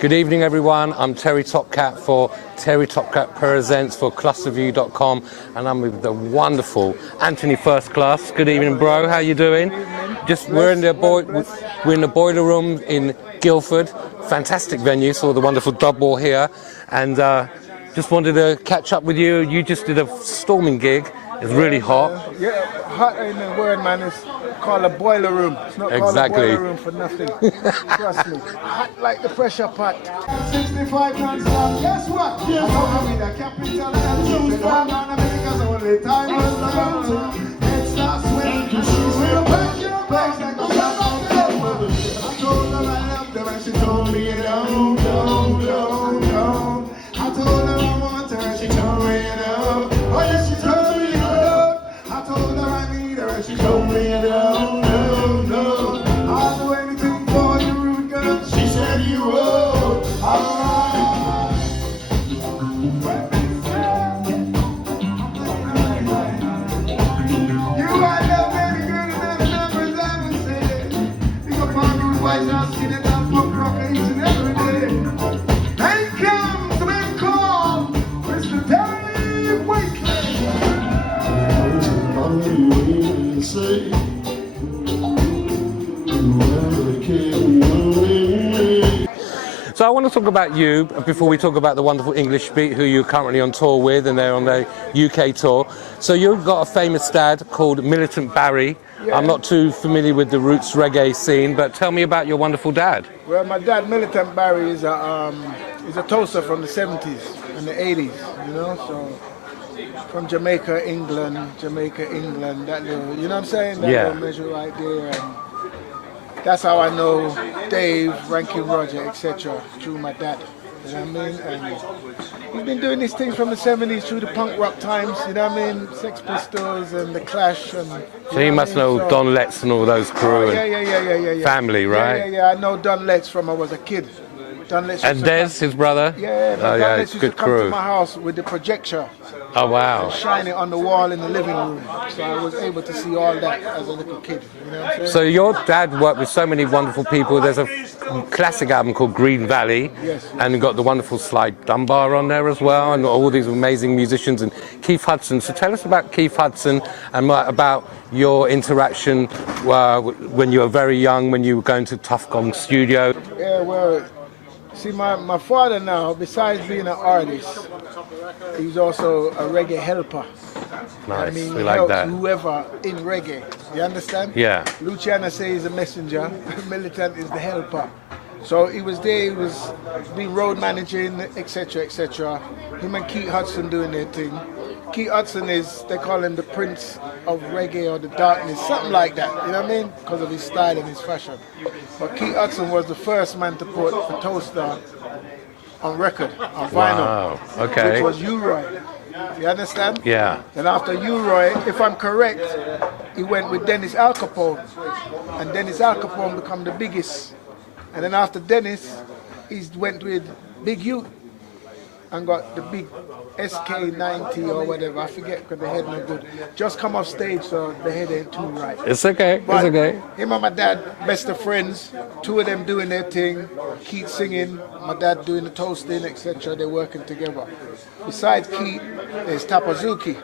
Good evening, everyone. I'm TerryTopCat for TerryTopCat Purrsents for clusterview.com, and I'm with the wonderful Antonee First Class. Good evening, bro. How you doing? We're in the Boileroom in Guildford. Fantastic venue. Saw the wonderful dub wall here, and just wanted to catch up with you. You just did a storming gig. It's really hot. Yeah, hot ain't the word, man. It's called a boiler room. It's not called a boiler room for nothing. Trust me. Hot like the pressure pot. 65 non-stop. Guess what? Yeah. I'm in the capital. I'm down America, so when the time was long, it starts sweating. We'll pack your bags like a I told her I loved her and she told me don't. I told her I want her and she told me no. Oh yes, she told me I told her I need her and she told me no. I'll do anything for you, rude girl. She said you would. Alright. You are the very girl that numbers I would say. Pick up on rude white house, see that I'm punk rocker each and every day. Hey, come, swim call, Mr. Dave Wakeling. So I want to talk about you before we talk about the wonderful English Beat, who you're currently on tour with, and they're on their UK tour. So you've got a famous dad called Militant Barry. Yeah. I'm not too familiar with the roots reggae scene, but tell me about your wonderful dad. Well, my dad, Militant Barry, is a toaster from the 70s and the 80s, you know, so from Jamaica, England, that little, you know what I'm saying? That little measure right there. And that's how I know Dave, Rankin Roger, etc. through my dad. You know what I mean? And he's been doing these things from the 70s through the punk rock times, you know what I mean? Sex Pistols and The Clash. And, so you must know Don Letts and all those crew and family, right? Yeah, I know Don Letts from I was a kid. And Des, his brother? Yeah, Don Letts used to come to my house with the projector. Oh, wow. And shine it on the wall in the living room. So I was able to see all that as a little kid. You know what I'm saying? So your dad worked with so many wonderful people. There's a classic album called Green Valley. Yes. And you've got the wonderful Sly Dunbar on there as well, and all these amazing musicians, and Keith Hudson. So tell us about Keith Hudson and about your interaction when you were very young, when you were going to Tough Gong Studio. Yeah, well, see, my father now, besides being an artist, he's also a reggae helper. Nice, I mean, we he like helps that. whoever in reggae. You understand? Yeah. Luciano says he's a messenger, Militant is the helper. So he was there, he was being road managing, etc., etc. Him and Keith Hudson doing their thing. Keith Hudson is, they call him the Prince of Reggae or the Darkness, something like that, you know what I mean? Because of his style and his fashion. But Keith Hudson was the first man to put a toaster on record, on vinyl. Wow, okay. Which was U-Roy. You understand? Yeah. Then after U-Roy, if I'm correct, he went with Dennis Al Capone. And Dennis Al Capone became the biggest. And then after Dennis, he went with Big U and got the big SK90 or whatever. I forget because the head not good. Just come off stage, so the head ain't too right. It's okay, But it's okay. him and my dad, best of friends, two of them doing their thing, Keith singing, my dad doing the toasting, etc. They're working together. Besides Keith, there's Tapazuki.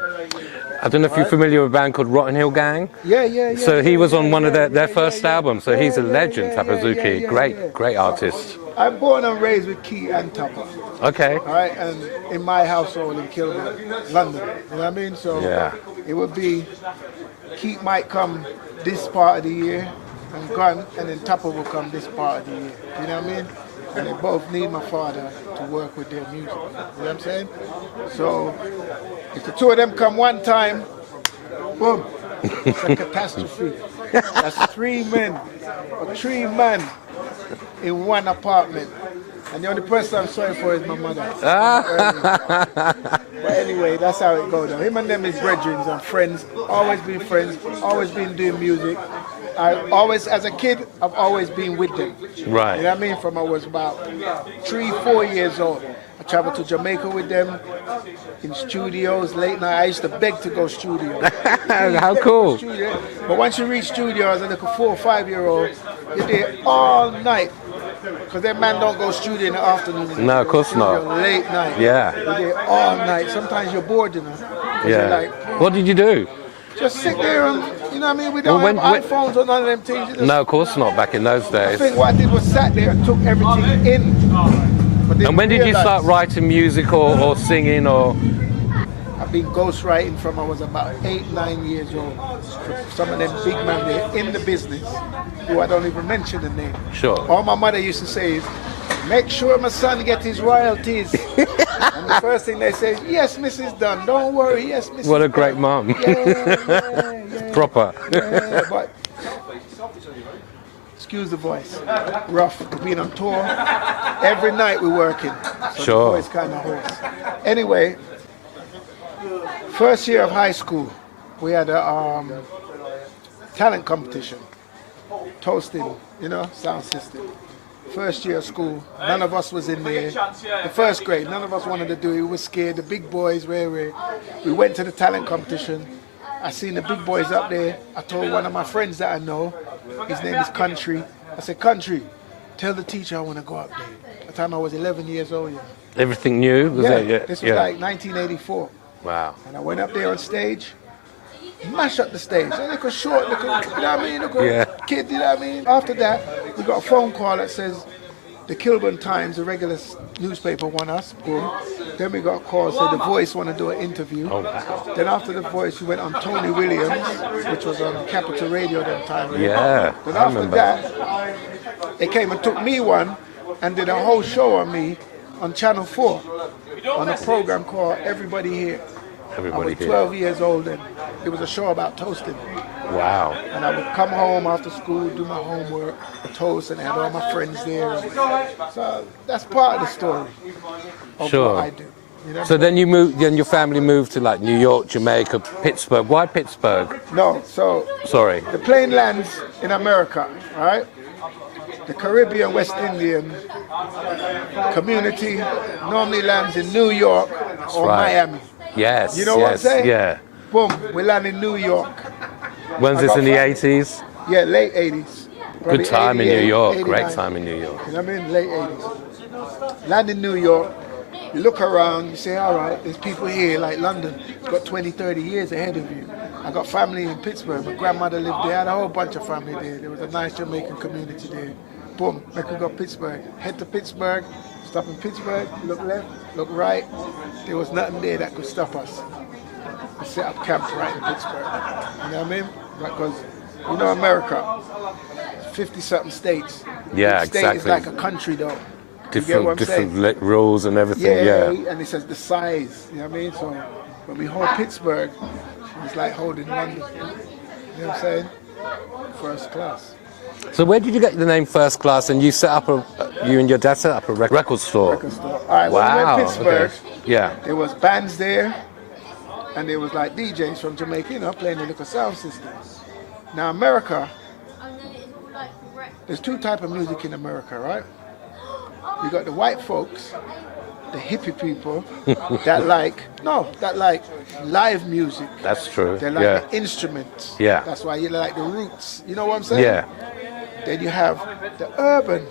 I don't know if you're familiar with a band called Rotten Hill Gang. Yeah. So he was on one of their first albums, so he's a legend, Tapazuki. Great artist. I'm born and raised with Keith and Tapa. Okay. All right, and in my household in Guildford, London. You know what I mean? So it would be Keith might come this part of the year and gone, and then Tapa will come this part of the year. You know what I mean? And they both need my father to work with their music. You know what I'm saying? So if the two of them come one time, boom, it's a catastrophe. That's 3 men or 3 men in one apartment. And the only person I'm sorry for is my mother. But anyway, that's how it goes. Him and them is brethren and friends. Always been friends. Always been doing music. As a kid, I've always been with them. Right. You know what I mean? From I was about 3-4 years old. I traveled to Jamaica with them in studios, late night. I used to beg to go studio. How cool. But once you reach studio as a little 4 or 5 year old, you're there all night Because that man don't go studio in the afternoon. No, of course not. Late night. Yeah. You're there all night. Sometimes you're bored, you know. 'Cause Yeah. you're like, What did you do? just sit there and, you know what I mean? We don't Well, have iPhones or none of them things. You just, No, of course not. Back in those I days. think what I did was sat there and took everything in. But And when did you realize start writing music or singing or? I've been ghostwriting from I was about 8, 9 years old. For some of them big men there in the business, who I don't even mention the name. Sure. All my mother used to say is, make sure my son get his royalties. And the first thing they say, yes, Mrs. Dunn, don't worry, yes, Mrs. What a Dunn." great mum. Yeah. Proper. Yeah, but excuse the voice. Rough, being on tour. Every night we're working. So Sure. the voice kind of hoarse. Anyway, first year of high school, we had a talent competition. Toasting, you know, sound system. First year of school, none of us was in there. The first grade, none of us wanted to do it. We were scared. The big boys, we went to the talent competition. I seen the big boys up there. I told one of my friends that I know, his name is Country. I said, Country, tell the teacher I want to go up there. At the time I was 11 years old. Yeah. Everything new? Was Yeah, it? Yeah. this was like 1984. Wow. And I went up there on stage, mash up the stage. A little short, little, you know what I mean? Little Yeah. kid, you know what I mean? After that, we got a phone call that says the Guildford Times, the regular newspaper, won us. Boom. Then we got a call said the Voice want to do an interview. Oh, wow. Then after the Voice, we went on Tony Williams, which was on Capital Radio at that time. Yeah, Then I after remember. that, they came and took me one and did a whole show on me on Channel 4 on a program called Everybody Here. I Everybody was here. 12 years old and it was a show about toasting. Wow. And I would come home after school, do my homework, toast, and have all my friends there. So that's part of the story of Sure. what I do. You know? So then you moved. Then your family moved to like New York, Jamaica, Pittsburgh. Why Pittsburgh? No, so Sorry. the plane lands in America, all right? The Caribbean, West Indian community normally lands in New York or right. Miami. Yes. You know what I'm yes, saying? Yeah. Boom, we land in New York. When's I this got in the family. 80s? Yeah, late 80s. Probably Good time in New 88, York. 89. Great time in New York. You know what I mean? Late 80s. Land in New York, you look around, you say, all right, there's people here like London. It's got 20, 30 years ahead of you. I got family in Pittsburgh. My grandmother lived there. I had a whole bunch of family there. There was a nice Jamaican community there. Boom, I could go Pittsburgh. Head to Pittsburgh, stop in Pittsburgh, look left, look right. There was nothing there that could stop us. We set up camp right in Pittsburgh. You know what I mean? Because, you know, America, 50-something states. Yeah, Each state is exactly. like a country, though. You get what Different, I'm saying? rules and everything. Yeah. And it says the size. You know what I mean? So when we hold Pittsburgh, it's like holding London. You know what I'm saying? First class. So where did you get the name First Class? And you set up you and your dad set up a record store. Record store. All right, Wow. when we went to Pittsburgh, Okay. Yeah. there was bands there, and there was like DJs from Jamaica, you know, playing the little sound system. Now America, there's two types of music in America, right? You got the white folks, the hippie people that like live music. That's true. They like Yeah. the instruments. Yeah. That's why you like the roots. You know what I'm saying? Yeah. Then you have the urban,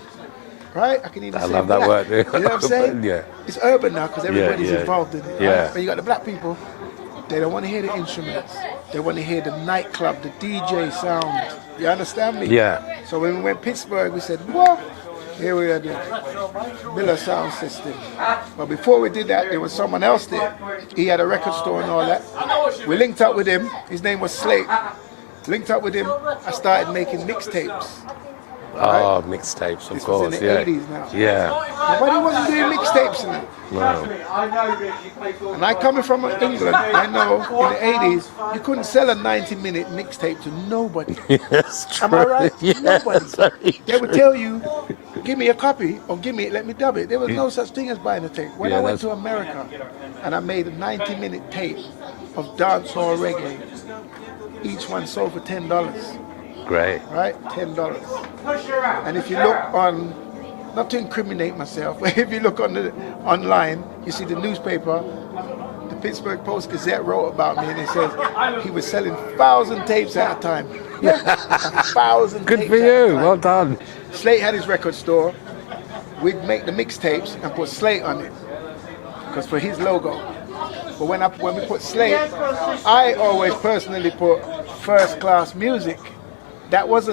right? I can even I say love that black. word. You know what I'm saying? Yeah. It's urban now because everybody's yeah. involved in it. Yeah. Right? But you got the black people, they don't want to hear the instruments. They want to hear the nightclub, the DJ sound. You understand me? Yeah. So when we went to Pittsburgh, we said, what? Here we are, the Miller sound system. But before we did that, there was someone else there. He had a record store and all that. We linked up with him. His name was Slate. Linked up with him. I started making mixtapes. Oh, mixtapes, of This course. was in the Yeah. 80s now. Yeah. Nobody wasn't doing mixtapes in it. No. And I coming from England, I know in the 80s, you couldn't sell a 90-minute mixtape to nobody. Yes, true. Am I right? Yes, Nobody. very They would true. tell you, give me a copy or let me dub it. There was no such thing as buying a tape. When Yeah, I went that's- to America and I made a 90-minute tape of dancehall reggae, each one sold for $10, Great. right? $10. And if you look on, not to incriminate myself, but if you look online, you see the newspaper, the Pittsburgh Post-Gazette wrote about me and it says he was selling 1,000 tapes at a time. Yeah, 1,000 Good tapes for at a you. time. Well done. Slate had his record store. we'd make the mixtapes and put Slate on it, because for his logo. But when we put Slate, I always personally put First Class Music. That was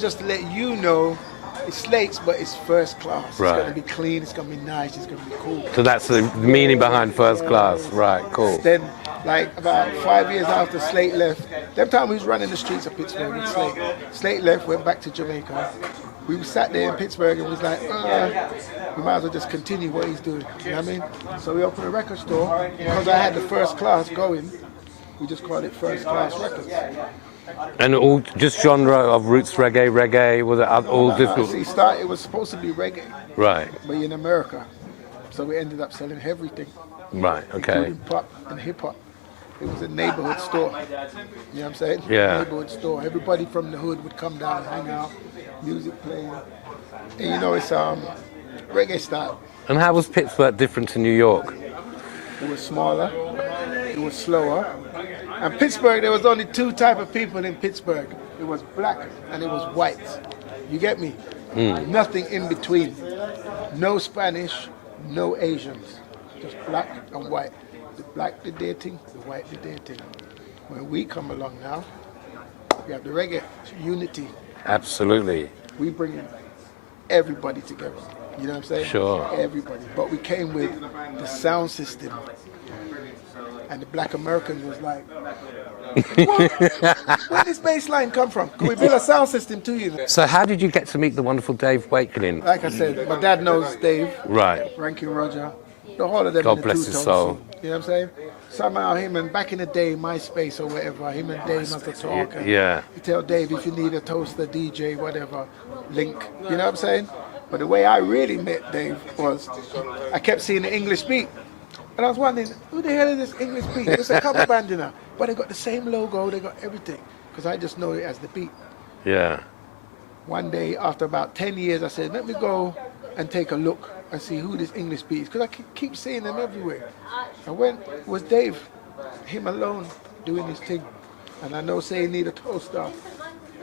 just to let you know it's Slate's, but it's First Class. Right. It's going to be clean, it's going to be nice, it's going to be cool. So that's the meaning behind First Class. Right, cool. Then, like about 5 years after Slate left, that time we was running the streets of Pittsburgh with Slate. Slate left, went back to Jamaica. We sat there in Pittsburgh and was like, we might as well just continue what he's doing. You know what I mean? So we opened a record store. Because I had the First Class going, we just called it First Class Records. And all just genre of roots reggae, was it all different? See, it was supposed to be reggae. Right. But in America. So we ended up selling everything. Right, okay. Including pop and hip hop. It was a neighborhood store. You know what I'm saying? Yeah. Neighborhood store. Everybody from the hood would come down and hang out, music playing. And you know, it's reggae style. And how was Pittsburgh different to New York? It was smaller, it was slower. And Pittsburgh, there was only two type of people in Pittsburgh. It was black and it was white. You get me? Nothing in between. No Spanish, no Asians. Just black and white. The black did their thing, the white did their thing. When we come along now, we have the reggae, unity. Absolutely. We bring everybody together. You know what I'm saying? Sure. Everybody. But we came with the sound system. And the black Americans was like, where did this bass line come from? Can we build a sound system to you? So how did you get to meet the wonderful Dave Wakeling? Like I said, my dad knows Dave. Right. Ranking Roger. The whole of them God in the bless his two-tone soul. scene. You know what I'm saying? Somehow him and back in the day, MySpace or whatever, him and Dave must have talked. And Yeah. You tell Dave if you need a toaster, DJ, whatever, link. You know what I'm saying? But the way I really met Dave was, I kept seeing the English beat. And I was wondering, who the hell is this English beat? It's a cover band, you know. But they got the same logo, they got everything. Because I just know it as the beat. Yeah. One day, after about 10 years, I said, let me go and take a look and see who this English beat is. Because I keep seeing them everywhere. And when it was Dave, him alone, doing his thing. And I know say he need a toaster.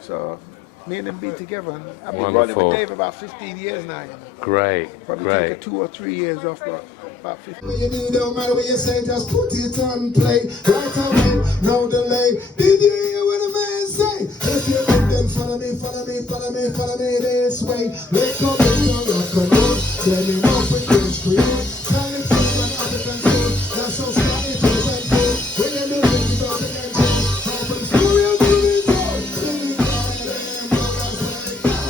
So me and him be together. And I've been rolling with Dave about 15 years now. You know. Great. Probably Great. take a 2 or 3 years off, but about 15. You do, don't matter what you say, just put it on play. Right away, no delay. Did you hear what the man say? If you look, then follow me, follow me, follow me, follow me this way. Let go, rock and roll. Let me know with this for you. Tell me things like African soul. That's so slightly presentful. When you do it, you don't get to. Open through your moving door. Moving down and then blow us like that.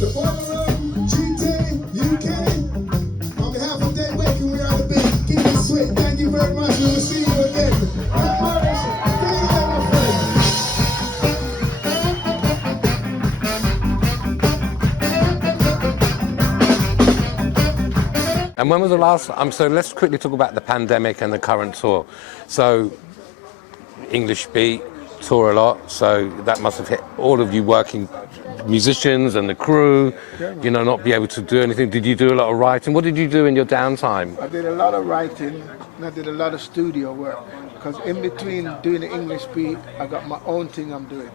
The Boileroom, UK. On behalf of Dave Wakeling, we are the big. Keep it sweet. Thank you very much. We will see you again. Good morning. Good evening, my friend. And when was the last? So let's quickly talk about the pandemic and the current tour. So English beat, tour a lot. So that must have hit all of you working musicians and the crew. You know, not be able to do anything. Did you do a lot of writing? What did you do in your downtime? I did a lot of writing and I did a lot of studio work. Because in between doing the English beat, I got my own thing I'm doing.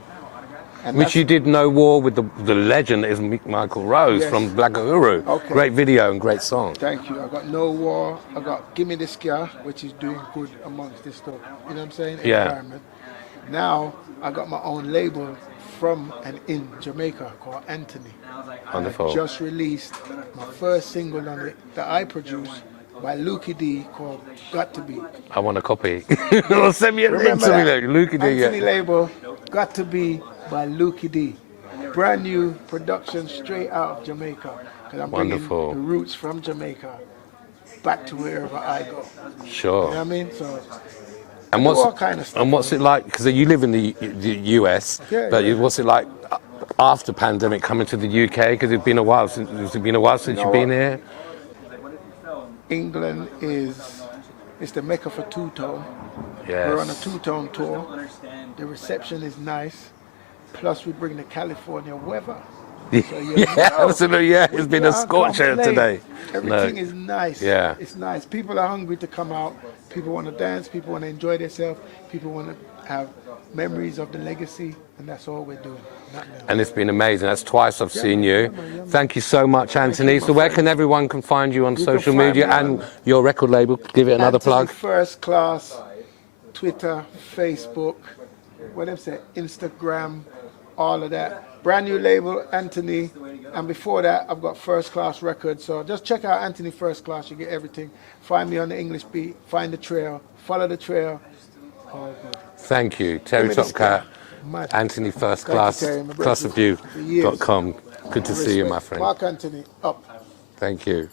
And Which you did No War with the legend that is Michael Rose Yes. from Black Guru. Okay. Great video and great song. Thank you. I got No War. I got Gimme the Scare, which is doing good amongst this stuff. You know what I'm saying? Yeah. Environment. Now I got my own label from and in Jamaica called Antonee. Wonderful. I just released my first single on it that I produced by Lukey D called Got to Be. I want a copy. Or send me a link Remember to me, that? Luke. Antonee label Got to Be by Lukey D. Brand new production straight out of Jamaica. Because I'm Wonderful. bringing the roots from Jamaica back to wherever I go. Sure. You know what I mean? So, And do all kind of stuff. and what's it like? Because you live in the US, Yeah, but yeah. what's it like after pandemic coming to the UK? Because it's been a while since you've been here. England is the mecca for two-tone. Yes. We're on a two-tone tour. The reception is nice. Plus we bring the California weather. So you Yeah, know, absolutely. Yeah, it's been a can't scorcher complain. today. Everything is nice. Yeah. It's nice. People are hungry to come out. People want to dance. People want to enjoy themselves. People want to have memories of the legacy, and that's all we're doing. And it's been amazing. That's twice I've seen you. Thank you so much, Antonee. So where can everyone can find you on social media and your record label? Give it another plug. Antonee First Class, Twitter, Facebook, whatever say, Instagram, all of that. Brand new label, Antonee. And before that, I've got First Class Records. So just check out Antonee First Class. You get everything. Find me on the English beat. Find the trail. Follow the trail. All good. Thank you. TerryTopCat, Antonee First Class, classofview.com. Good to see you, my friend. Mark Antonee, up. Thank you.